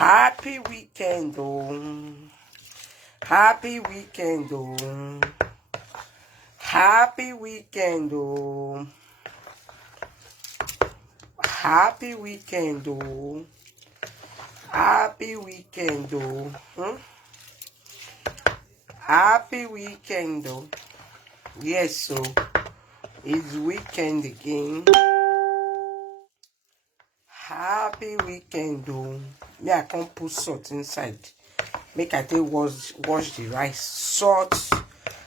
Happy weekend, oh. Happy weekend, oh. Happy weekend, oh. Happy weekend, oh. Happy weekend, oh. Happy weekend, oh. Yes, so it's weekend again. Happy weekend, oh. Me, I can't put salt inside. Make I take wash the rice. Salt.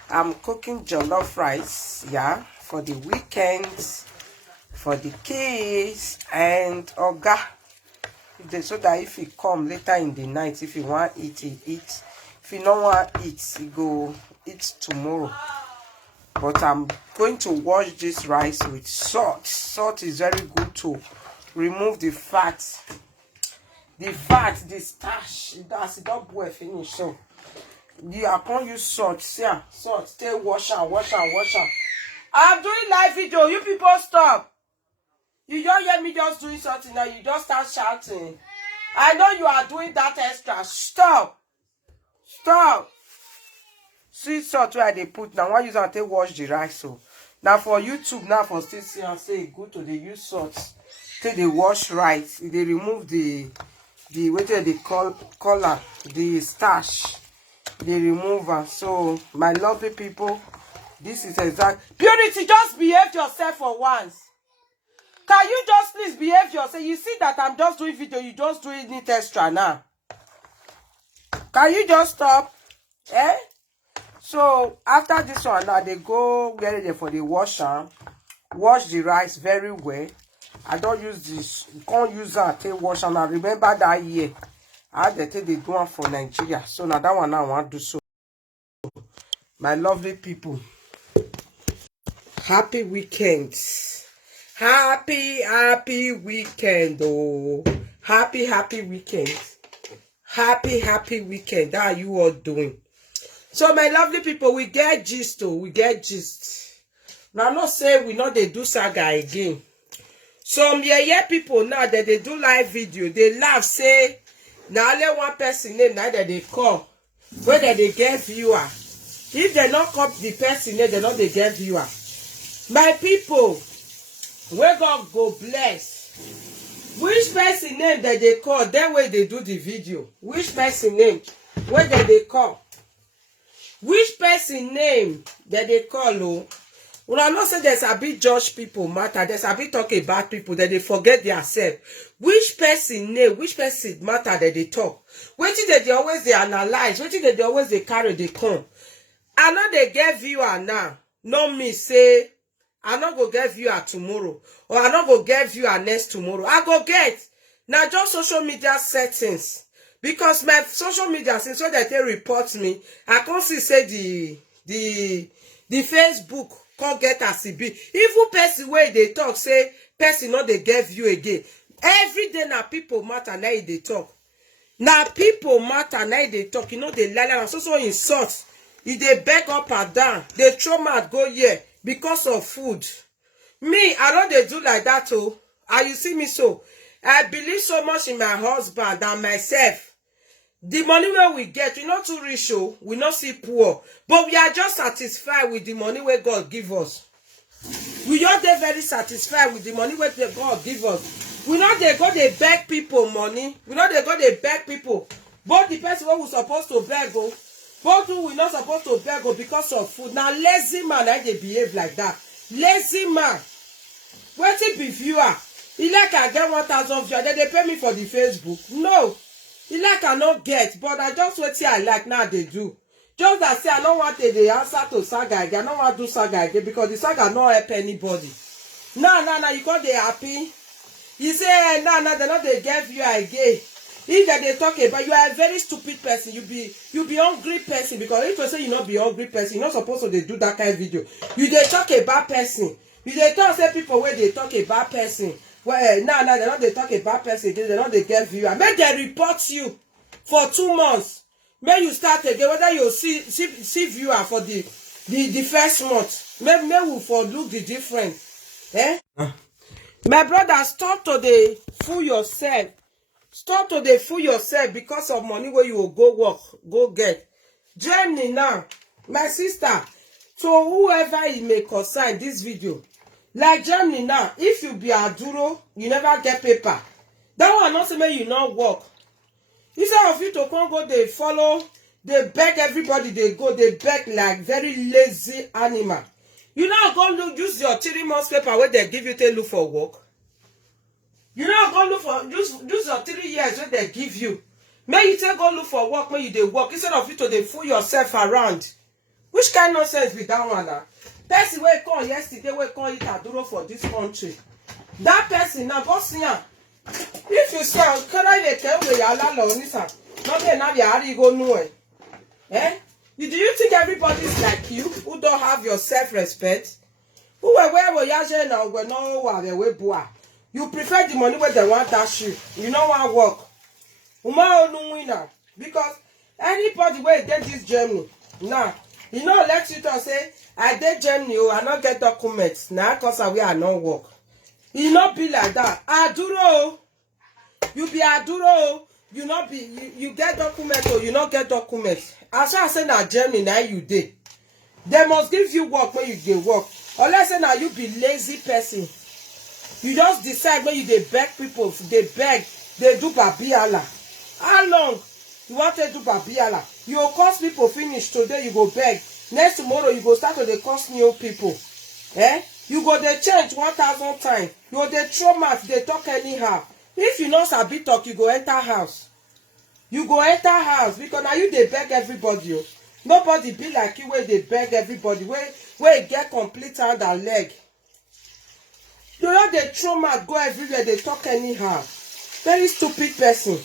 I'm cooking jollof rice, yeah, for the weekends, for the kids and Oga. So that if he come later in the night, if he want eat, he eat. If he don't want eat, he go eat tomorrow. But I'm going to wash this rice with salt. Salt is very good to remove the fat. The starch, as it don't boil finish. So you can't use salt. Yeah, salt. Stay wash and wash and wash and. I'm doing live video. You people stop. You don't hear me just doing something now. You just start shouting. I know you are doing that extra. Stop. Stop. See salt where they put now. Why you don't take wash the rice? So now for YouTube, now for still see and say good to they use salt. Take they wash rice. They remove the what they call color, the starch. They remove her. So my lovely people, this is exact. Purity, just behave yourself for once. Can you just please behave yourself? You see that I'm just doing video, you just doing it extra now. Can you just stop? Eh? So after this one now, they go get ready for the washer. Wash the rice very well. I don't use this. You can't use that. Take wash and I remember that year. I had to take the one for Nigeria. So now that one now I want to do so. My lovely people. Happy weekend. Happy weekend. Oh. Happy weekend. Happy weekend. How are you all doing? So my lovely people, we get gist. Oh, we get gist. Now I'm not saying we know they do saga again. Some people now that they do live video, they laugh, say, now only one person name now that they call, whether they get viewer. If they not call the person name, they not they get viewer. My people, where God go bless. Which person name that they call, that way they do the video. Which person name, where they call. Which person name that they call, oh. Well, I know say there's a bit judge people matter. There's a bit talk about people that they forget themselves. Which person name, which person matter that they talk. Waiting that they always they analyze. Waiting that they always they carry they come. I know they get viewer now. No me say I not go get viewer tomorrow. Or I not go get viewer next tomorrow. I go get. Now just social media settings. Because my social media, since when they report me, I can't see say the Facebook can't get as it be. Even person where they talk, say, person not they get view again. Every day now people matter, now they talk. Now people matter, now they talk. You know, they lie and so insult. If they beg up and down, they throw mad go here because of food. Me, I know they do like that, oh. And you see me so. I believe so much in my husband and myself. The money where we get, we not too rich, oh, we not see poor. But we are just satisfied with the money where God give us. We are very satisfied with the money where God give us. We not they go they beg people money. We not they go they beg people. Both the person who was supposed to beg, oh, both who we not supposed to beg, oh, because of food. Now lazy man, I they behave like that. Lazy man. What it be viewer? He like I get 1,000 viewers. Then they pay me for the Facebook. No. He like I not get, but I just wait till I like now they do. Just that say I don't want the answer to saga again. I don't want to do saga again because the saga not help anybody. No, you got they happy. You say no, they not they give you again. If they talk about you are a very stupid person, you be hungry person because if you say you not be hungry person, you're not supposed to they do that kind of video. You they talk about person. You they talk say people where they talk about person. Well, no, they're not they talk about person again, they're not they get viewer. Make they report you for 2 months. May you start again, whether you see viewer for the first month. May we for look the difference. Eh? My brother, stop to the fool yourself. Stop to dey fool yourself because of money where you will go work, go get. Germany now, my sister, so whoever it may concern this video, like Germany now, if you be Aduro, you never get paper. That one not say make you not work. Instead of you to come go, they follow, they beg everybody, they go, they beg like very lazy animal. You now go look, use your 3 months paper where they give you to look for work. You now go look for, use your 3 years where they give you. May you take go look for work when you dey work instead of you to dey fool yourself around. Which kind of nonsense be that one now? Person wey come yesterday wey come eat Aduro for this country. That person now go see am. If you say kara ye ke we ya la lo ni san. No dey na ya ari go nu e. Eh? Do you think everybody is like you who don't have your self-respect? Who we ya je na we no wa we boa. You prefer the money where they want dash you. You know what work. Because anybody where get this Germany now, you know, let you to say, I did Germany, I not get documents now because we are not work. You not be like that. Aduro, you be Aduro, you not be you get documents or you not get documents. As I say now Germany now you did. They must give you work when you get work. Unless say now you be lazy person. You just decide when you they beg people, they beg, they do babiala. How long you want to do babiala? You will cost people finish today, you go beg. Next tomorrow, you go start to the cost new people. Eh? You go they change 1,000 times. You go they throw mouth, they talk anyhow. If you know sabi talk, you go enter house. You go enter house because now you they beg everybody. Nobody be like you where they beg everybody. Where get complete hand and leg. You know they throw mouth, go everywhere, they talk anyhow. Very stupid person.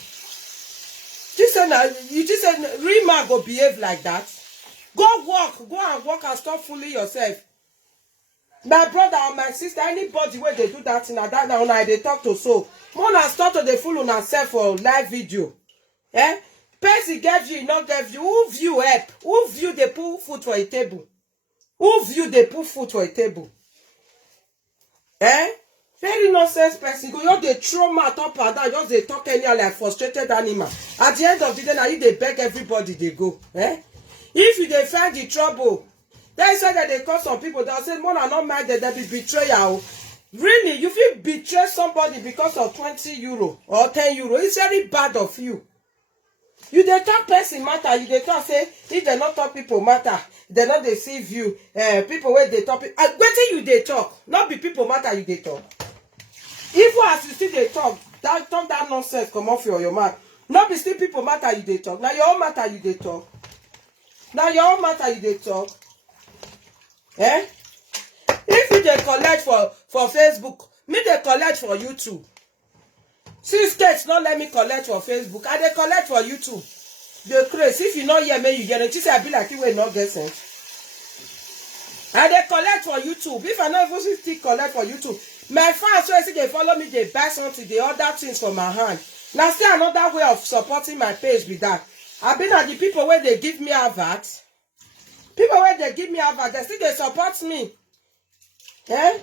You just said real man go behave like that. Go work, go and work and stop fooling yourself. My brother or my sister, anybody where they do that in that now they talk to so. More than start to the fool on herself for live video. Eh? Person gave you, not gave you. Who view help? Who view they put food for a table? Who view they put food for a table? Eh? Very nonsense person. Go just they throw mouth up and down, just they talk anyhow like frustrated animal. At the end of the day, now you they beg everybody they go. Eh? If you they find the trouble, they say that they call some people, they'll say, more than not mind that they be betrayal. Really, you feel betray somebody because of 20 euro or 10 euro. It's very bad of you. You they talk person matter, you they talk say, if they not talk people matter, they not deceive you. People where they talk, waiting you they talk, not be people matter you they talk. If as you see they talk that nonsense come off your mouth. Not be still people matter you they talk. Now your own matter you they talk. Now your own matter you they talk. Eh? If you they collect for Facebook, me they collect for YouTube. Since states not let me collect for Facebook, I they collect for YouTube. The craze. If you not hear me, you get it. You say I be like you will not get sense. I they collect for YouTube. If I not even still collect for YouTube, my fans so I see they follow me, they buy something, they order things for my hand. Now still another way of supporting my page with that. I've been at the people where they give me advert. People where they give me advert, they still they support me. Eh?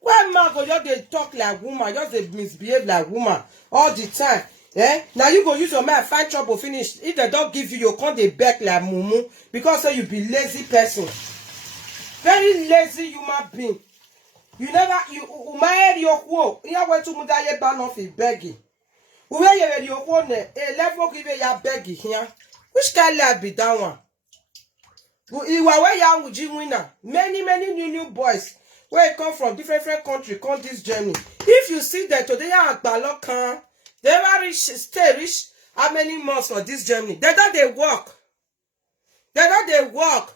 Why man go just they talk like woman, just they misbehave like woman all the time. Eh? Now you go use your mind, find trouble, finish. If they don't give you, you can't they beg like mumu because so you be lazy person. Very lazy human being. You never you marry your quo. You went to mudaye ban off is begging. Where you your one a level give you begging here. Which kind of be that one? You are where young with winner. Many new boys where come from different countries come this journey. If you see that today are Balokan, they were rich, stay rich. How many months for this journey? They don't they work. They don't they work.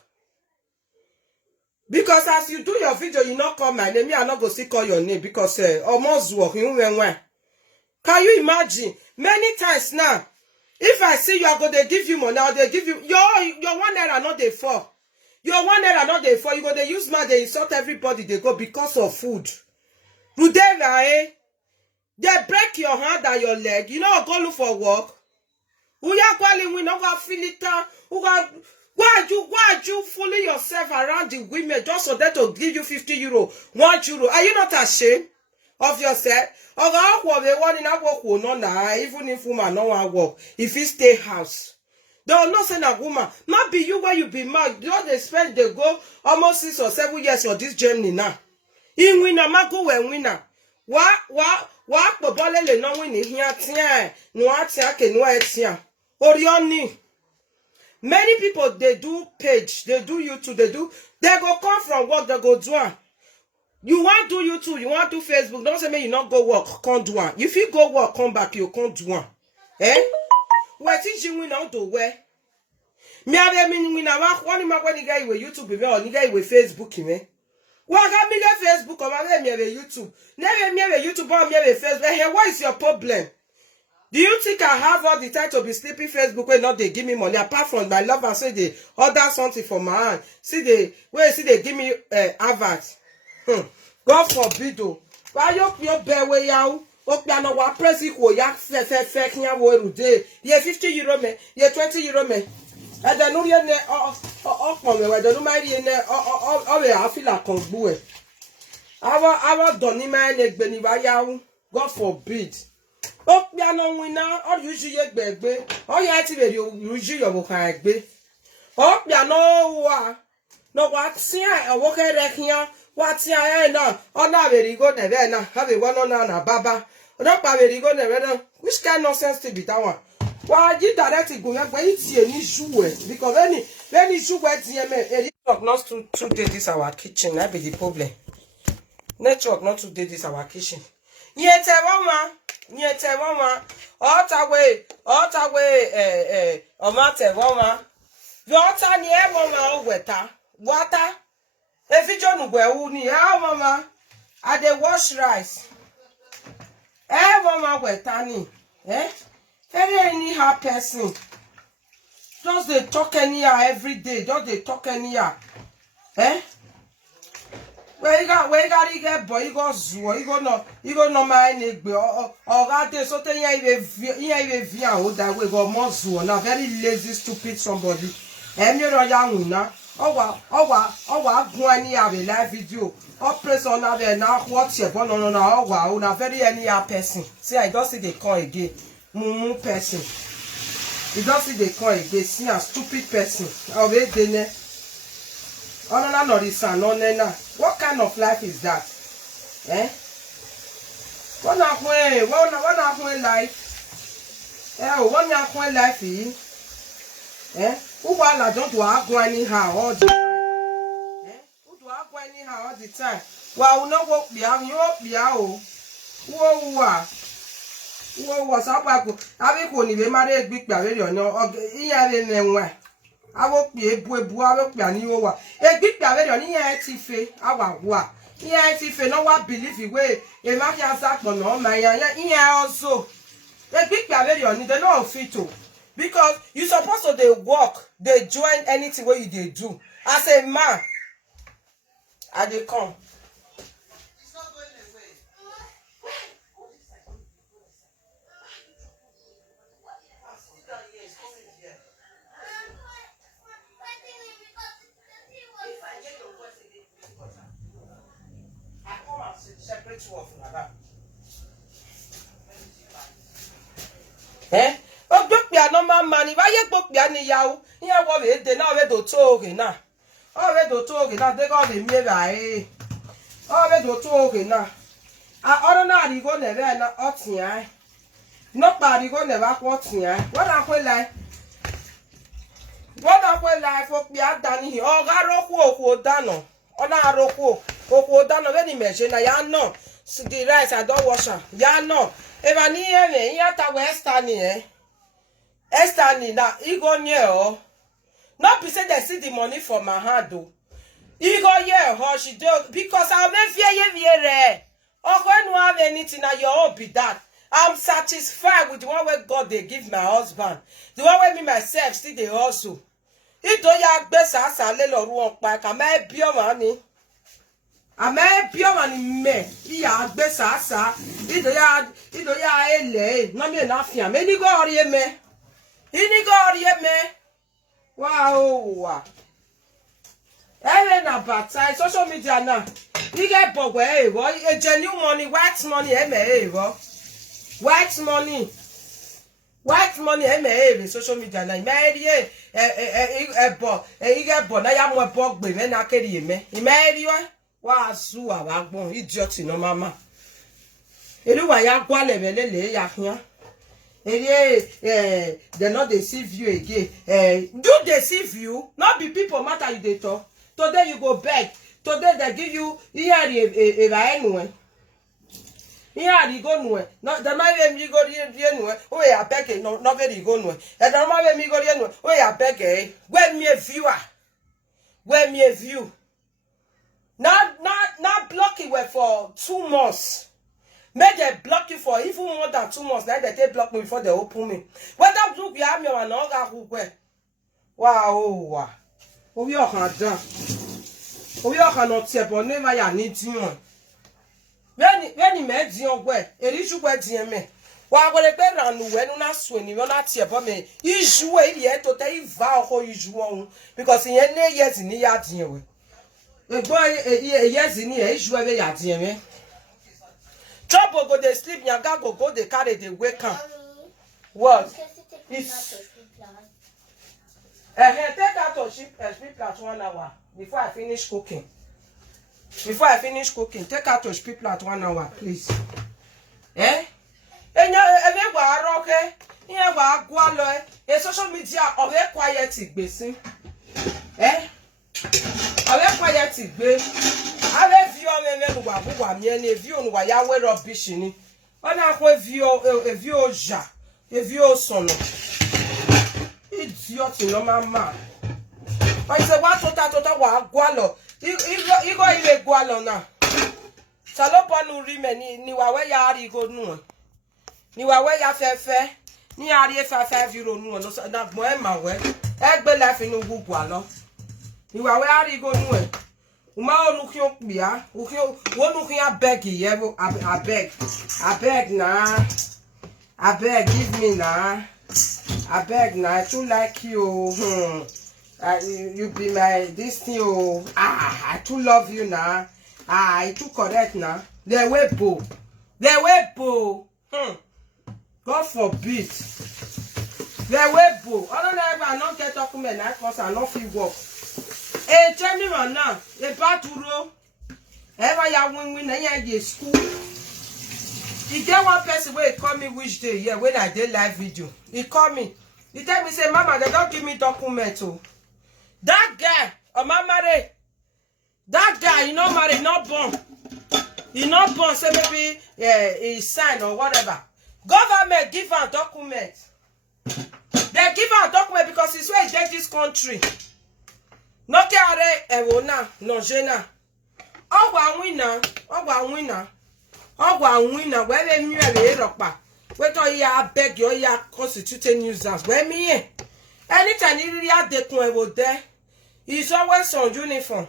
Because as you do your video, you not call my name. Me, I not go see call your name because almost work. Can you imagine? Many times now, if I see you are going to give you money, or they give you your 1 naira not they fall. Your 1 naira not they fall. You go they use money, they insult everybody. They go because of food. Rudera, eh? They break your hand and your leg. You know, go look for work. Who ya calling? We not go feel it. Why you fooling yourself around the women just so that to give you 50 euro, 1 euro? Are you not ashamed? of yourself. Even if woman no want work, if you stay house. They will not send a woman. Not be you where you be mad. You know they spend, they go almost 6 or 7 years for this Germany now. In winner, ma go when winner. What, Bobolele no winning here, no atiake, no etia. Orioni. Many people, they do page, they do YouTube, they go come from work, they go do it. You want to do YouTube, you want to do Facebook, don't say me you not go work, can't do it. If you go work, come back, you can't do it. Eh? We're teaching we not do where. Me have me we na one ma when guy with YouTube be or nigga with Facebook me. What got me Facebook or me have YouTube. Never me have YouTube or me have Facebook. Hey, what is your problem? Do you think I have all the time to be sleeping Facebook when not they give me money apart from my love and say they order something for my hand? See they give me advert. God forbid though. Why you bear way out? Okay, no wa press equal yak fe kinya wo erude. Ye 50 euro me, ye 20 euro me. And then no ye ne come we don't marry ne we afila kan gbu e. Our doni man egbeni wa yawo. God forbid. Okay, no win now. All usually ye gbegbe. All you ati we usually your kan egbe. Okay, no wa tin e wo ke re kinya. What ya na? Oh na very go never na. Have a one on na baba. Not very go never. Which kind of nonsense to be that one? Why you directly go ya when it's any shoe because any shoe wet network not to do this our kitchen. That be the problem. Network not to do this our kitchen. Yete mama. Ota way. Omate mama. Yota ni mama weta. Water. If you don't know ni mama, I dey wash rice. Mama wetani. Very anyhow person. Just they talk anyhow every day. Just they talk anyhow. Where you got to get boy, you go zoo, you go no mind it be or that day so tell you via that we go more zoo. Now very lazy, stupid somebody. You know young now. Go any have a live video. Or press on have now watch your no. Una very any person. See, I don't see they call again. Mumu person. You don't see they call again. See a stupid person. Oh wait, then. Oh no. What kind of life is that? What life? What life is? Who don't go anyhow all the time? Who do go anyhow all the time? Well, no work be out, you up be out. Who was up? I will only be married big pavilion or in one. I won't be a boy, I will be a new one. A big pavilion here, Tiffy, our wa. Here, Tiffy, no one believe you way. A market sack on all my here also. A big pavilion, they don't fit to. Because you supposed to they work, they join anything where you they do. As a man, and they come. It's not going away. I come and separate you off like that. Normal man, if I get book Yanni Yao, here what we did now, we do talking now. Oh, we do talking now, they got the mirror. Oh, we do talking now. I don't know, you go never not outside. Nobody go never outside. What I feel like? What I feel like for Pia Danny, oh, Garoko, Dano, or Naroko, Dano, very mention. I know. So the rice, I don't wash her. Ya no. If I need me, you have to Western. Esther now, he go near not be say they see the money for my hand though. He go here, how she do because I'll make fear. Oh, when you have anything, now you all be that. I'm satisfied with the one where God they give my husband. The one where me myself still they also. He do ya best as a little rock back. I may be your money. I may be your money me. He had best as a. He do ya ele. No me nothing. Many go me. Ini go me. Wow. Even about time, social media now. You get bog where a genuine money, white money, white money. White money, social media now. Marry a bog, you get bog, I am more bog, but then I carry me. Marry was so I won't idiot no mama. You know why I go level, ya. They not deceive you again. Do deceive you? Not be people matter you they talk. Today you go beg. Today they give you here anyway. Here you go nowhere. No, the man you go anywhere. Oh yeah, beg no, not very go nowhere. And the man me go anywhere. Oh yeah, beg When me a viewer. When me a view. Not block it for 2 months. May they block you for even more than 2 months. Now they block me before they open me. Whether group you have me or not, wow. We are done. We are not here, but never ya need you. When you made your way, a rich way, dear me. While I better and when not swing, you're not here, but me. Is you wait yet to take vow how you wrong because in any years in the yard, you. The boy, yes, in here, is where they are, dear me. Trouble go they sleep, your dad go they carry the wake up. What? It's take out of sleep at 1 hour before I finish cooking. Before I finish cooking, take out of sleep at 1 hour, please. Eh? And you are okay. You are gualo. A social media of a quiet basin. Eh? Of a quiet basin. I have you on a view on why I wear up bishini. On a view, a view son. Idiot, no mama. I said, what total gualo. You go in a gualo now. Salopanu remain, ni wawe yari go no. Ni wawe ya fefe, ni ari €5 no, no, not more my way. Egbe laughing no gualo. Ni wawe yari go no. Uma look you bia, one looking at Becky, I beg na. I beg, give me na. I beg na. I too like you. You be my this thing. I too love you na. I too correct na. The webo. God forbid. The webo. I don't know if I don't get document now because I don't feel work. Hey, tell me right now. A baturo. Ever ya win and ya school. He get one person where he call me which day, yeah, when I did live video. He call me. He tell me, say, Mama, they don't give me document. Oh. That guy, oh, Mama, that guy, he not married, not born. He not born, say maybe he signed or whatever. Government give a document. They give a document because it's where he get this country. No care ewona no jena. Ogwa winner. Where me we ropa. We to ya beg you ya constituted nuisance. Where me? Anytime you really have the kun ewo there, he's always on uniform.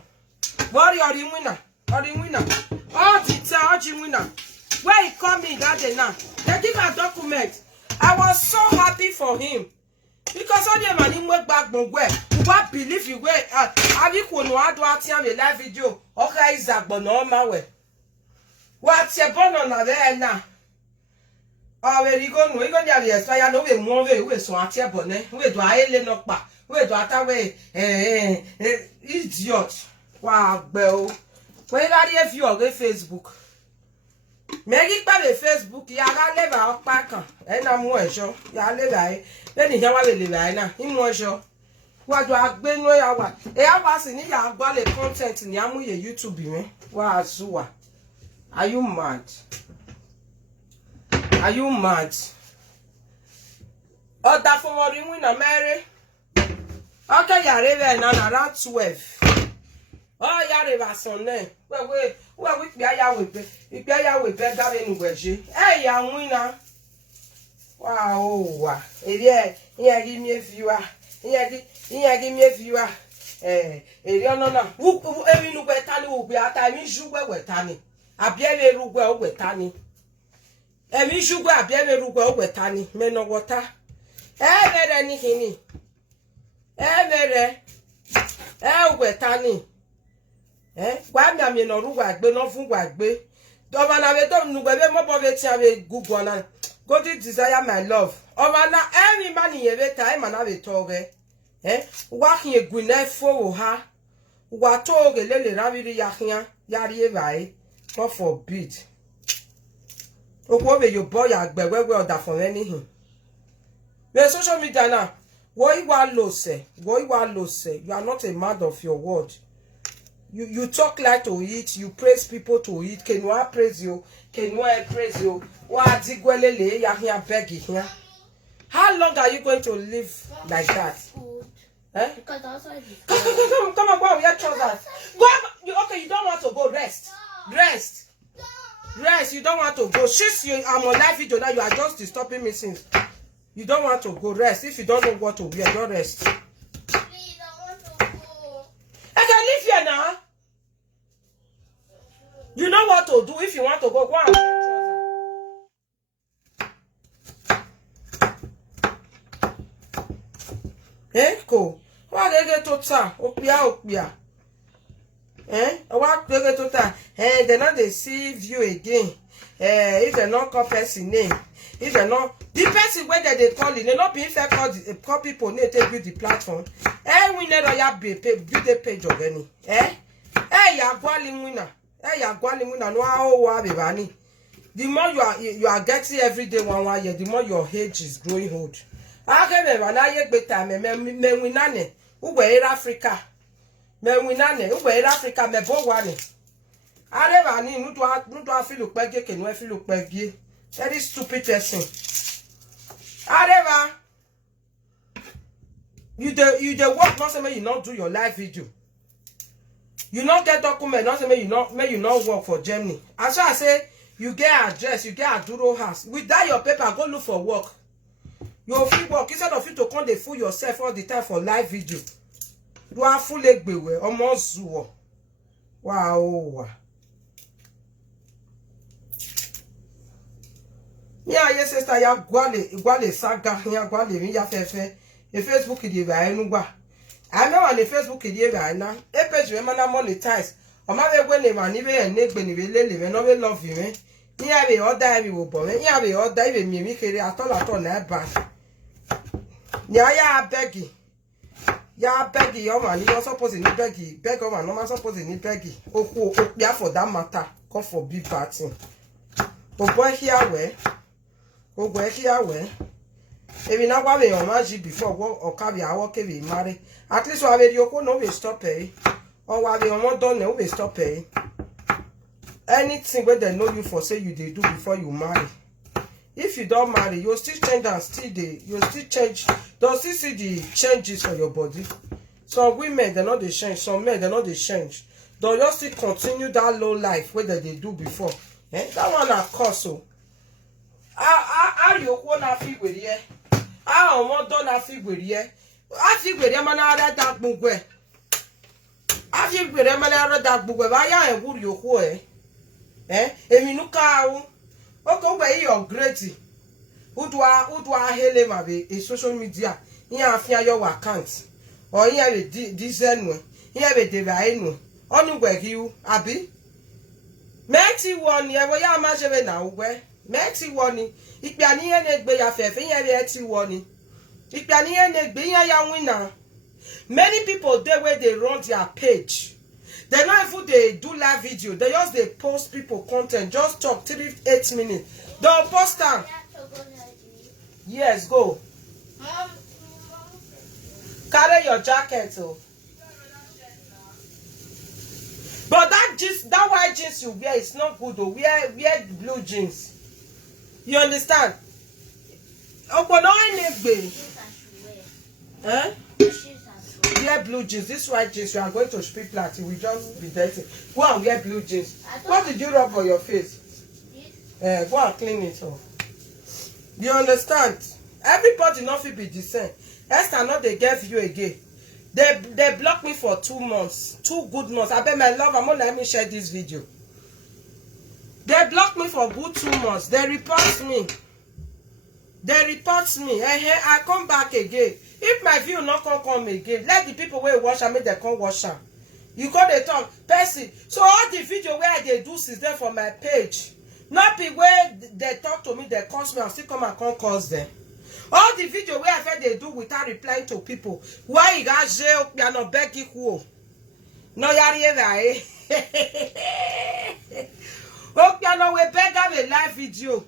What are the winner? All the winner. Where he come in that day now? They give a document. I was so happy for him. Because all the money went back where what believe you where have you no ado atiam a live video okay is that but no my way what your born on there now already go no you go there yes I know we move we so atia bonne we do aile no pa we do atawe idiot wow bell when you view on Facebook Megi pa le Facebook ya ga le ba opa kan e na mu ejo ya le ba e leni ya wa le ba na imu ejo wa do agbenu ya wa si ni ya gba le content ni amuye YouTube mi wa azuwa. Are you mad? Oda for mo ri na mere okay ya re be na around 12. Oh, ya son ne. We be Gavin Weji. Hey, young winner. Wow. Here, give me a viewer. Here, give me a viewer. No. Who every new betani will be at time in sugar wetani. A biele rugo wetani. Emi sugar, a biele rugo wetani. Men of water. Anything. Wetani. Why me am no ru wagbe no fun wagbe. Do man ave do nu gbe mo bo ve ti ave Google na. Go to desire my love. Over na every man in every time and have a toge. Walking a guinea for her. What toge lele raviri yahia, yari vai. God forbid. Okwobe your boy agbe we that for anything. The social media now. What you want lo say? What you want lo say? You are not a man of your word. You talk like to eat, you praise people to eat. Can you praise you? Can you praise you? What digwelele ya here begging here? How long are you going to live like that? Because outside. Come on, go on, we have trousers. Go. Okay, you don't want to go. Rest. You don't want to go. Since I'm on live video now, you are just disturbing me since. You don't want to go. Rest. If you don't know what to wear, don't rest. Please, I want to go. I can leave here now. You know what to do. If you want to go and get trousers. Cool. What get to ta? Opia. What get to ta? They not deceive you again. If they not call person name, if they not the person where they call it, they not be fair call people need to build the platform. We need to build a page already. Ya gwali winner. Ya gwali winner. No how we bani. The more you are getting every day 1 year, the more your age is growing old. Okay, me na ye gbeta me winane. Ugbe Africa. Me winane. Ugbe Africa me bo wane. Areva ni nu do afilu pege ke nu afilu pege. Very stupid person. Areva. You the work not say you not do your live video. You not get document not say you not work for Germany. As I say you get address, you get a duro house. With that your paper go look for work. You free work instead of you to come dey fool yourself all the time for live video. You are full egbewe almost zuo. Wow. Yeah, yes, sister, ya gwale saga, ya gwale mi ya fefe. E Facebook di ba enu gba. I know on the Facebook di ba na. E page we mana monetize. O ma we gbe ni ma ni be enegbe ni be lele me no be love you me. Ni ya be order mi wo bo me. Ni ya be order be mi kere atol na ba. Ni ya begi. Ya begi o ma ni you suppose ni begi. Beg o ma no ma suppose ni begi. Oku opia for that matter. Come for big party. O boy here where o go here where ebi na gwa be on maji before go o ka be awo ke be marry at least wa be yoko no be stop or wa be on don no be stop anything where they know you for say you dey do before you marry. If you don't marry, you still change and still you still change. Don't still see the changes for your body. Some women they not they change, some men they not they change. Don't just still continue that low life where they do before. That one a cause so. How you wanna feel with ye? How want don't feel with ye? I feel with them and I that bugwe. I feel with them and I that bugwe. Why I would you who Emi no ka okay where you great. Who do I hail him a social media? Here afia your account. Or here with this one. Here with the right onu where you abi. Meti one ye wo ya ma jebe na we. Meti one ipe ani ye ne gbe ya fefe ye be eti one. Ipe ani ye ne gbe ya winner. Many people they where they run their page. They not even they do live video. They just they post people content. Just talk 3-8 minutes. Don't post them. Yes, go. Carry your jacket. Oh. But that white jeans you wear is not good. Oh. Wear blue jeans. You understand? Oh, no, wear blue jeans. This white jeans, you are going to speak flat. It will just be dirty. Go and wear blue jeans. What did you rub for your face? Go and clean it off. You understand? Everybody not feel be the same. Esther not they get you again. They blocked me for 2 months. 2 good months. I bet my love, I'm gonna let me share this video. They blocked me for good 2 months. They report me. I come back again. If my view not come again, let the people where wash and make them come wash them. You go dey talk person. So all the video where they do since then for my page, not be where they talk to me, they curse me, and still come and curse them. All the video where I feel they do without replying to people. Why you got jail? You are not begging who? No, yari eh. Oh, you know we beg have a live video.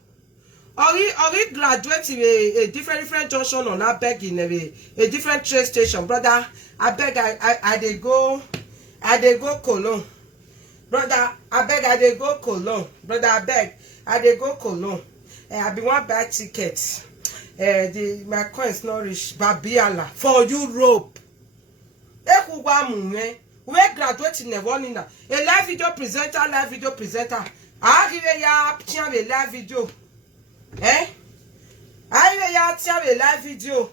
Or he graduate in a different junction on that beg in a different train station, brother. I beg I dey go Cologne. Brother, I beg I dey go Cologne. Brother, I beg I dey go Cologne. I be one buy ticket. My coins not reach Babiala for Europe. We graduate in a live video presenter, I give ya a live video. I give ya a live video.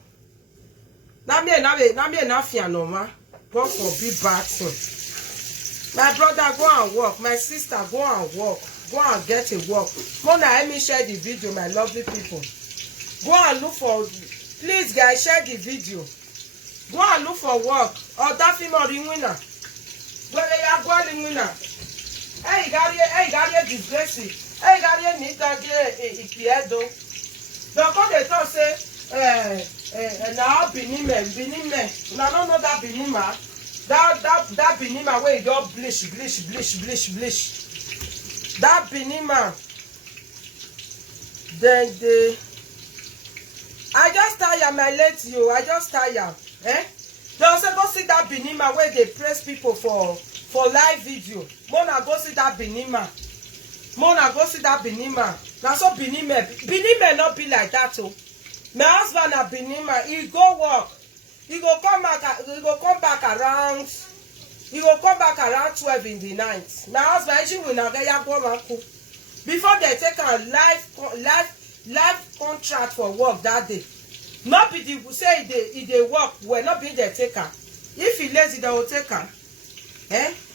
Na me na fear no ma. God forbid bad thing. My brother, go and work. My sister, go and work. Go and get a work. Mona, let me share the video, my lovely people. Go and look for, please guys, share the video. Go and look for work. Or that film or the winner. Where they are going winner. Hey, got disgrace. Hey, got need to get a Piedo. Don't come they talk say, now Benin. Now don't know that Benin man. That Benin man where you just blish. That Benin man. Then they. I just tire my late you. I just tire. They also go see that Benin man where they press people for live video. Mona go see that Benin man. Now so Benin man not be like that too. My husband at Benin man, he go work. He go come back around 12 in the night. My husband she will not get ya go before they take a live contract for work that day. Not be the say they work well, not be the taker. If he lazy, they will take her.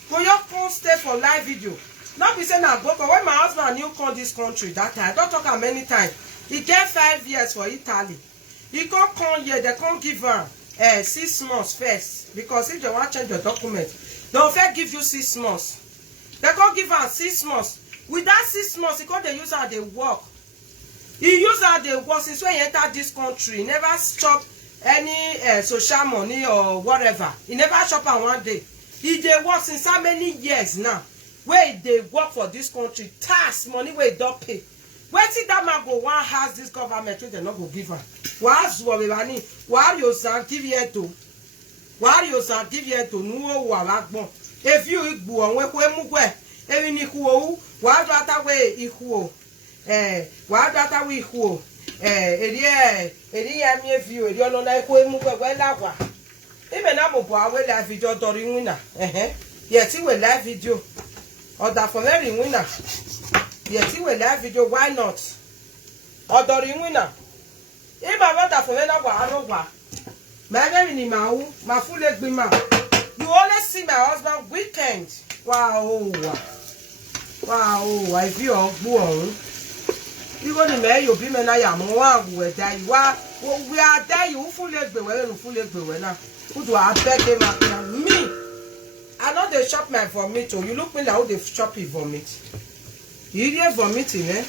When you come stay for live video, not be saying I go. But when my husband new come this country that time, I don't talk how many times. He get 5 years for Italy. He come here, they come give her 6 months first. Because if they want to change the document, they'll first give you 6 months. They come give her 6 months. With that 6 months, because they use how they work. He use how they work since when he entered this country. He never chop any social money or whatever. He never chop on one day. He dey work since how many years now? Where they work for this country, tax money where he don't pay. Where see that man go one has this government where they not go give her. What's what we want? Why you son give here to? Why you son give here to? No one. If you go on where mugwe, every niku, why do that way equal? Why that we who? Me view, you don't like where mugwe well. Even I'm a boy live video during winner. Yet he will live video. Or that for every winner. Yet he will live video, why not? Or during winner. If I want that for when I don't want. My very my full leg be man. You always see my husband weekend. Wow. I feel all good. You go to me, you be me now. You are we are there. You full leg be well, full leg be well now. Who do I beg him? Me. I know they chop my vomit. You look me like how they chop his vomit. You hear vomiting, eh?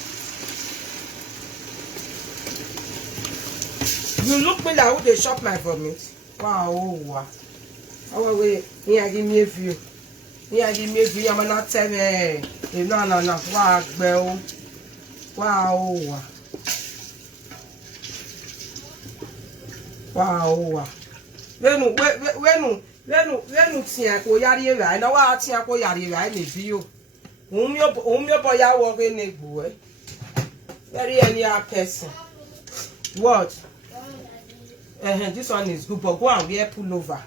You look me like how they chop my vomit. Wow. Oh, wait. Here, give me a view. I'm not telling you. No. Wow. When tia ko yari right na wa tia ko yari right na bio umyo boy ya wo in egbu eh very any person what this one is good, but go and wear pullover.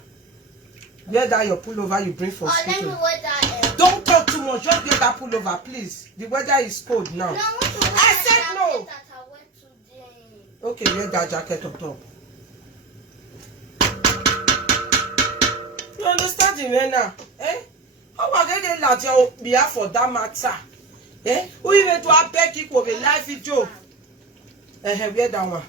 Wear that your pullover you bring for school. Let me wear that. Don't talk too much, just wear that pullover, please. The weather is cold now. No, I said no. that I wear today. Okay, wear that jacket on top. You understand the man now? How am I going to let you be for that matter? Who even to beg you for a live video? Wear that one.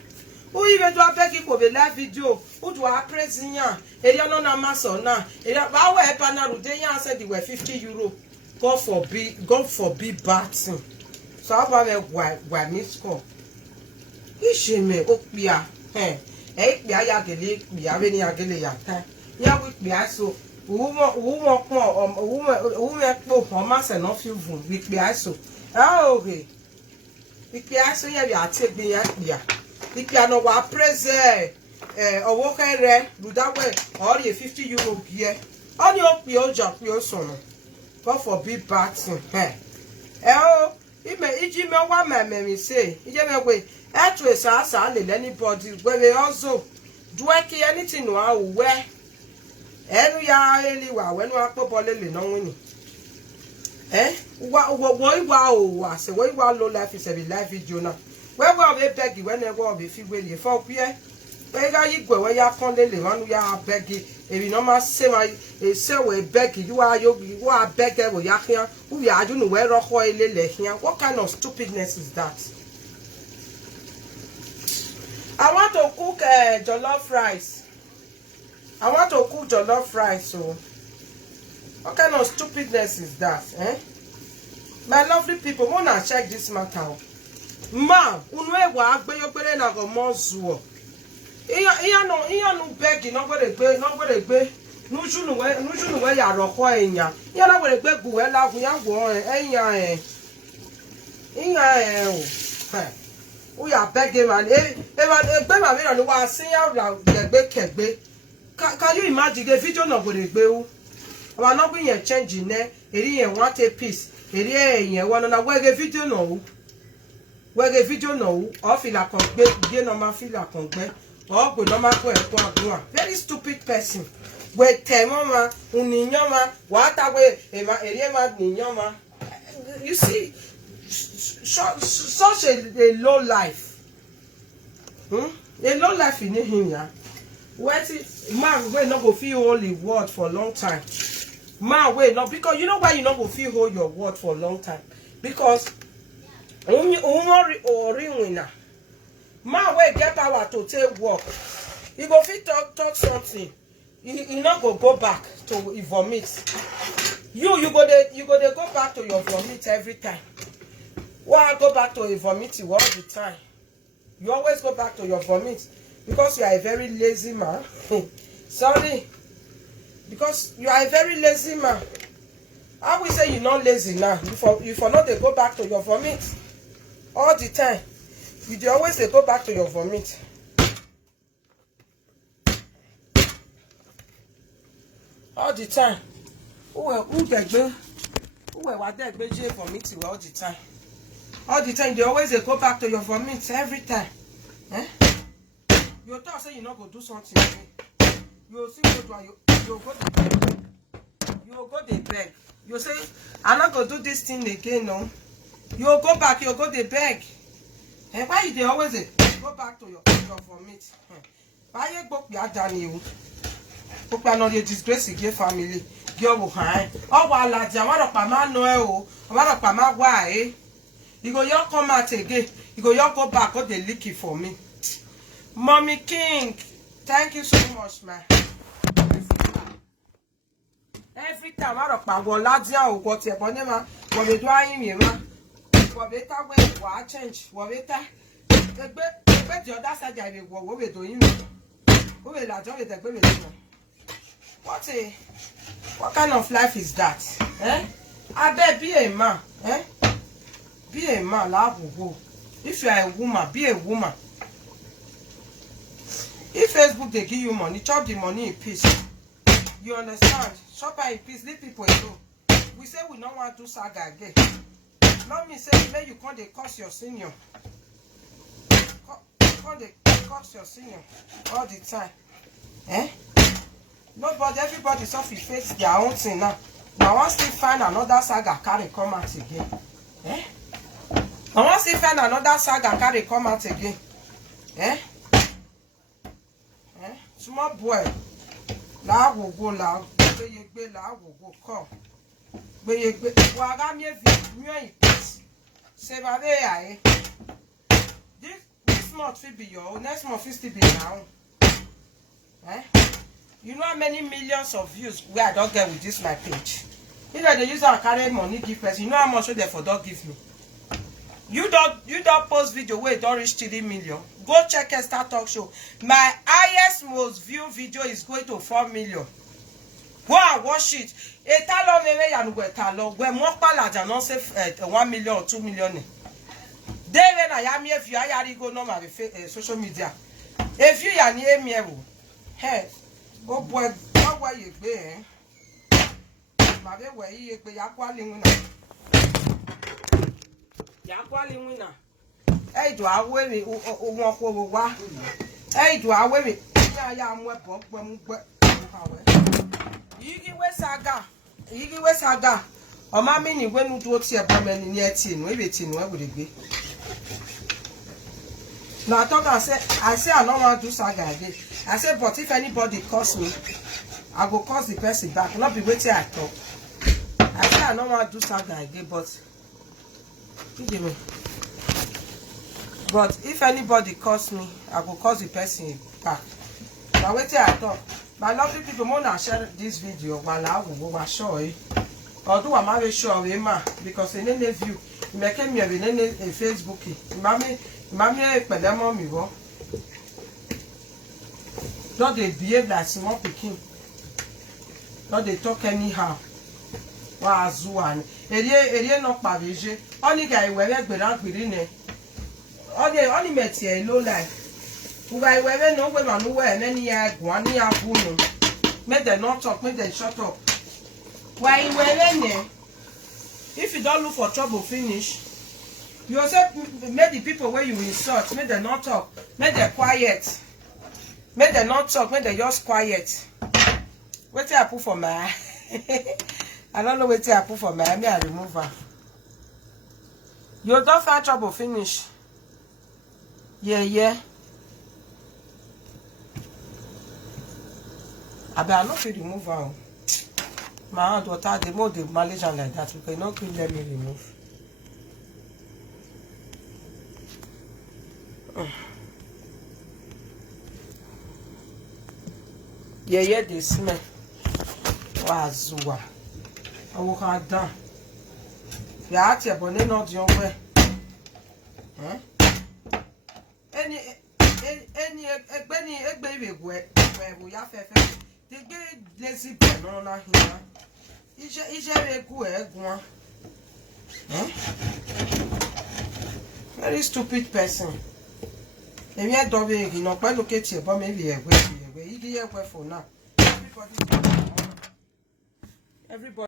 Who even do a beg for the live video? Who do I praise in ya? Eya no na maso na. Eya ba we pa na rude ya said they were €50. God forbid bad thing. So how about why miss call? Ishime okpia. Ekpia ya gele ekpia we ni agele ya tan. Ya we kpia so wo po o ma se no fi vun we kpia so. Ah okay. We kpia so ya bi ategbe ya kpia. We kpia no wa praise owo kere rudawe or ye €50 here. Oni okpia oja kpia so no. God forbid bad thing. Iji me wa me say. Ije me we. Etwe sa le anybody. We also do anything no how we. Enu ya eli wa we no apobo lele no wini. Wa se we wa low life is a life video na. We be beg when we go be fi we le for pie. We ga yi gwe we ya kon lele wanu ya beg ebi no ma se ma say we beg you are beg we ya kian we are you know we ro ko ilele kian. What kind of stupidness is that? I want to cook jollof rice. I want to cook jollof rice. So what kind of stupidness is that? My lovely people, wanna check this matter. Ma, unwe wa agbe yo pere na go mo zuo. Iya no beg no go de gbe. Nujunu we ya roko enya. Iya na we gbe gu we la gun ya go enya o ya beg man egbe ma me no wa sin ya la gbe kegbe. Can you imagine the video no go de gbe o? Wa no gbin yen change ne eri yen want a piece. Eri yen wa no na we ge video no. We ge video no o fi la kon gbe no ma fi la kon gbe. O go no ma ko e ko agun. Very stupid person. We temoma uninyoma wata we eri ma ninyoma. You see such a low life. A low life in him, yeah. What is man we not go feel holy word for a long time. Man we not because you know why you not go feel hold your word for a long time? Because only winner. Man we get power to take work. You go fit talk something. You not go back to vomit. You go back to your vomit every time. Why go back to a vomit all the time? You always go back to your vomit because you are a very lazy man. Sorry. Because you are a very lazy man. I will say you're not lazy now. You for not they go back to your vomit all the time. You always they go back to your vomit. All the time. Who vomit all the time. All the time, they always they go back to your vomit every time. You thought say you not go do something. You still go to you go to beg. You say I'm not gonna do this thing again, no. You go back, you go to beg. And why they always go back to your vomit? Why you go be done you? Hope you not disgrace your family. Girl will hide. Oh, while I want to man no, I want to man why. You go, you come out again. You go back. Go they lick it for me. Mommy King, thank you so much, man. Every time I rock my woladia or what you want, man. What we do, I am man. What we talk with, what change, what we talk. The other side, I will what we doing. Who will I join the baby? What kind of life is that? I bet be a man, Be a man, love will. If you are a woman, be a woman. If Facebook they give you money, chop the money in peace. You understand? Chop in peace, leave people alone. We say we don't want to saga again. Not me say maybe you can't they curse your senior. Can't they curse your senior all the time. Nobody, everybody suffer face their own thing now. Now once they find another saga carry come out again. Now once they find another saga carry come out again. Small boy. La will go loud. La will go come. This this month will be your next month will still be now. Eh? You know how many millions of views where I don't get with this my page. You know they use our carry money give person. You know how much they for don't give me. You don't post video where it don't reach 3 million. Go check Esther Talk Show. My highest most view video is going to 4 million. Go and watch it. Etalo meme yanu etalo. We mo palaja no say 1 million or 2 million. Deve na yami if you ayari go no my social media. If you yani emi ewo. Hey. Oh boy, how were you be? My baby, where you be? Yakwali winner. Yakwali winner. Hey, do I wear it? Walk over what? Hey, do I wear it? Yeah, I'm wet. You give West Saga. You give West Saga. Or my mini when you do see a woman in your tin, maybe tin, where would it be? No, I thought I said I don't want to do Saga again. I said, but if anybody calls me, I will call the person back. Not be waiting I talk. I said I don't want to do Saga again, but give me. But if anybody calls me, I will call the person back. Now wait till I talk. My lovely people, wanna share this video while I will show you. Although I'm very sure because in any view, you make me in Facebook. Mommy, me go. Don't they behave like small picking? Don't they talk anyhow? Wow, Zuan. Area no pavage. Only guy where we don't be only met here low life. Who I wear no way man where and any year one year boom. Make them not talk, make them shut up. Why you wear if you don't look for trouble, finish. You also make the people where you insult, make them not talk, make them quiet. Make them not talk, make them just quiet. What I put for my I don't know what I put for my I remove her. You don't find trouble, finish. Yeah. I better not remove her. My hand water, the more the Malaysian like that, because not let me remove. Yeah, they smell. Wow, Zua. I will have done. You are at your bonnet, not your way. Any baby, where we have they get lazy banana here. Is a good one. Very stupid person. If you are doing, you know, quite look at you, but maybe a way for now. Everybody.